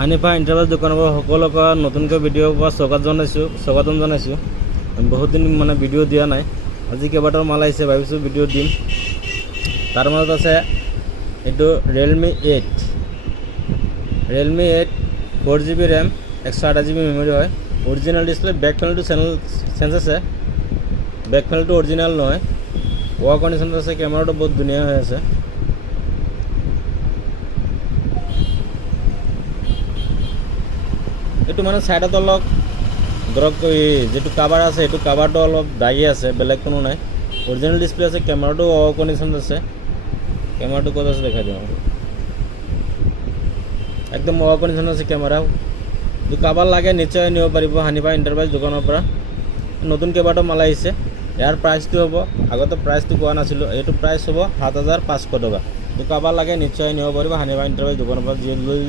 হানিফা ইণ্টাৰভাইজ দোকানৰ পৰা সকলোকে নতুনকৈ ভিডিঅ'ৰ পৰা স্বাগতম জনাইছোঁ। বহুত দিন মানে ভিডিঅ' দিয়া নাই, আজি কেইবাটাও মাল আহিছে, ভাবিছোঁ ভিডিঅ' দিম। তাৰ মাজত আছে এইটো Realme 8 4GB RAM 128GB memory হয়। অৰিজিনেল ডিছপ্লে, বেক পেনেলটো চেঞ্জ আছে, বেক পেনেলটো অৰিজিনেল নহয়, ৱাৰ কণ্ডিশ্যনত আছে। কেমেৰাটো বহুত ধুনীয়া হৈ আছে। এইটো মানে ছাইডত অলপ ধৰক যিটো কাভাৰ আছে সেইটো কাভাৰটো অলপ দাগি আছে, বেলেগ কোনো নাই। অৰিজিনেল ডিছপ্লে আছে, কেমেৰাটো ৱাৰ কণ্ডিশ্যনত আছে। কেমেৰাটো ক'ত আছে দেখাই দিওঁ, একদম ৱাৰ কণ্ডিশ্যনত আছে কেমেৰা। যদি কাৰোবাৰ লাগে নিশ্চয় নিব পাৰিব হানিফা ইণ্টাৰপ্ৰাইজ দোকানৰ পৰা। নতুন কেইবাটাও মাল আহিছে। ইয়াৰ প্ৰাইচটো হ'ব, আগতে প্ৰাইচটো কোৱা নাছিলোঁ, এইটো প্ৰাইচ হ'ব 7500 টকা। যদি কাৰোবাৰ লাগে নিশ্চয় নিব পাৰিব হানিফা ইণ্টাৰপ্ৰাইজ দোকানৰ পৰা।